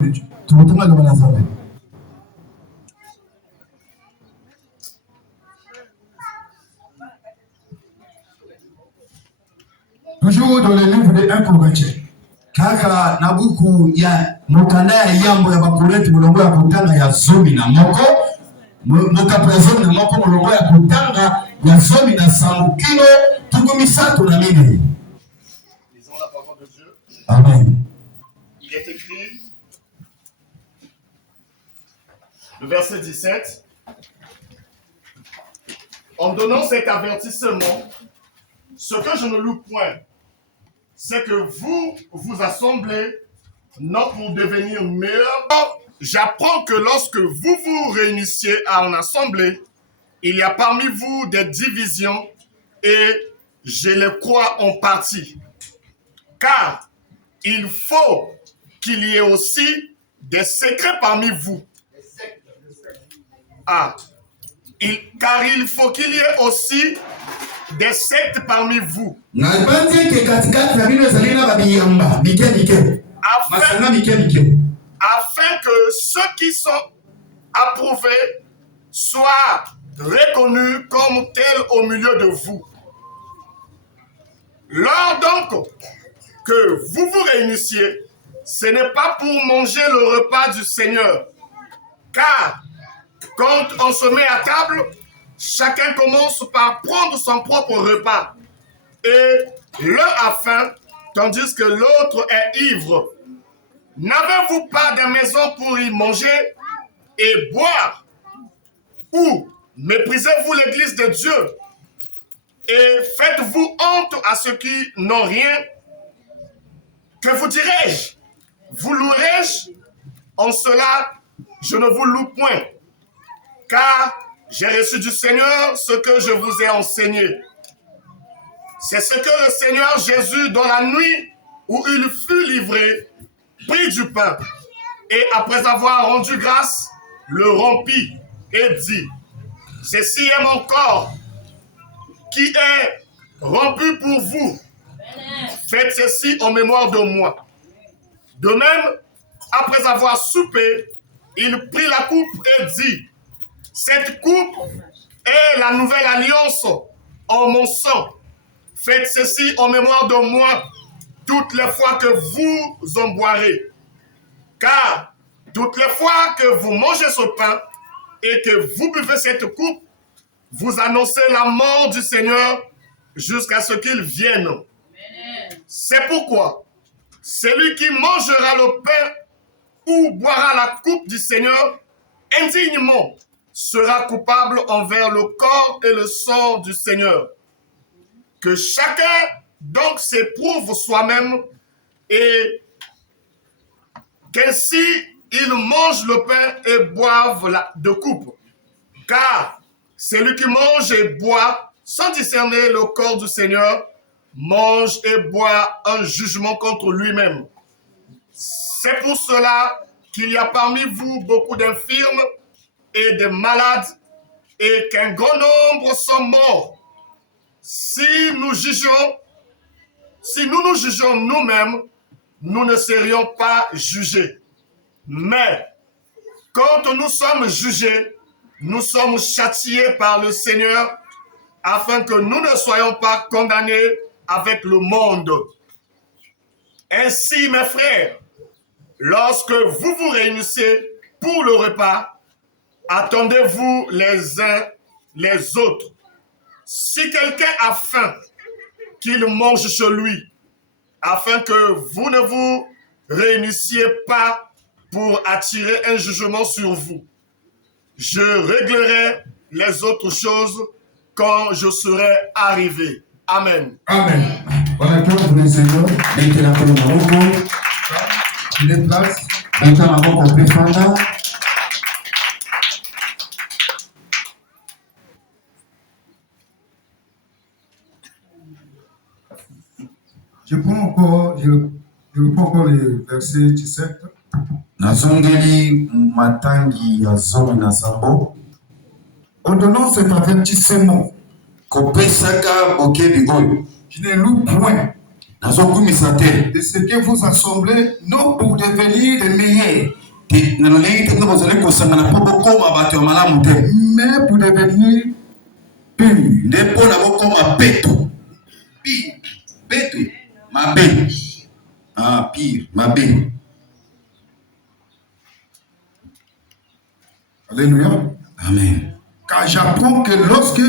Toujours dans le livre de 1 Corinthiens. Kaka nabuku ya mokanda ya yambo ya bakureti mulongo ya kutanga ya zomi na moko mokaprezo na moko mulongo ya kutanga ya zomi na samukilo tukumisatu na mine. Lisons la parole de Dieu. Amen. Il est écrit, le verset 17, en donnant cet avertissement, ce que je ne loue point, c'est que vous vous assemblez, non pour devenir meilleurs. J'apprends que lorsque vous vous réunissiez en assemblée, il y a parmi vous des divisions et je les crois en partie. Car il faut qu'il y ait aussi des secrets parmi vous. Car il faut qu'il y ait aussi des sectes parmi vous. Afin que ceux qui sont approuvés soient reconnus comme tels au milieu de vous. Lors donc que vous vous réunissiez, ce n'est pas pour manger le repas du Seigneur. Car quand on se met à table, chacun commence par prendre son propre repas. Et l'un a faim, tandis que l'autre est ivre. N'avez-vous pas de maison pour y manger et boire? Ou méprisez-vous l'église de Dieu et faites-vous honte à ceux qui n'ont rien? Que vous dirai-je? Vous louerai-je? En cela, je ne vous loue point, car j'ai reçu du Seigneur ce que je vous ai enseigné. C'est ce que le Seigneur Jésus, dans la nuit où il fut livré, prit du pain et après avoir rendu grâce, le rompit et dit, ceci est mon corps qui est rompu pour vous. Faites ceci en mémoire de moi. De même, après avoir soupé, il prit la coupe et dit, cette coupe est la nouvelle alliance en mon sang. Faites ceci en mémoire de moi toutes les fois que vous en boirez. Car toutes les fois que vous mangez ce pain et que vous buvez cette coupe, vous annoncez la mort du Seigneur jusqu'à ce qu'il vienne. C'est pourquoi celui qui mangera le pain ou boira la coupe du Seigneur indignement sera coupable envers le corps et le sang du Seigneur. Que chacun donc s'éprouve soi-même et qu'ainsi il mange le pain et boive de coupe. Car celui qui mange et boit sans discerner le corps du Seigneur mange et boit un jugement contre lui-même. C'est pour cela qu'il y a parmi vous beaucoup d'infirmes et de malades et qu'un grand nombre sont morts. Si nous nous jugeons nous-mêmes, nous ne serions pas jugés. Mais quand nous sommes jugés, nous sommes châtiés par le Seigneur afin que nous ne soyons pas condamnés avec le monde. Ainsi, mes frères, lorsque vous vous réunissez pour le repas, attendez-vous les uns les autres. Si quelqu'un a faim, qu'il mange chez lui, afin que vous ne vous réunissiez pas pour attirer un jugement sur vous. Je réglerai les autres choses quand je serai arrivé. Amen. Amen. Voilà que vous les Seigneur, maintenant pour le Maroc, il est place, maintenant avant qu'on préfère. Je reprends encore le verset 17. Nazongeli matangi ya zomi na sambo. En donnant cet avertissement, kopesaka bokebi oyo. je ne loue point, nazokumisa te de ce que vous assemblez, non pour devenir les meilleurs, bozali kosangana mpo bokoma bato ya malamu te, mais pour devenir purs. nde mpo na bokoma peto peto mabe. Pire mabe. Alléluia. Amen. Car j'apprends que lorsque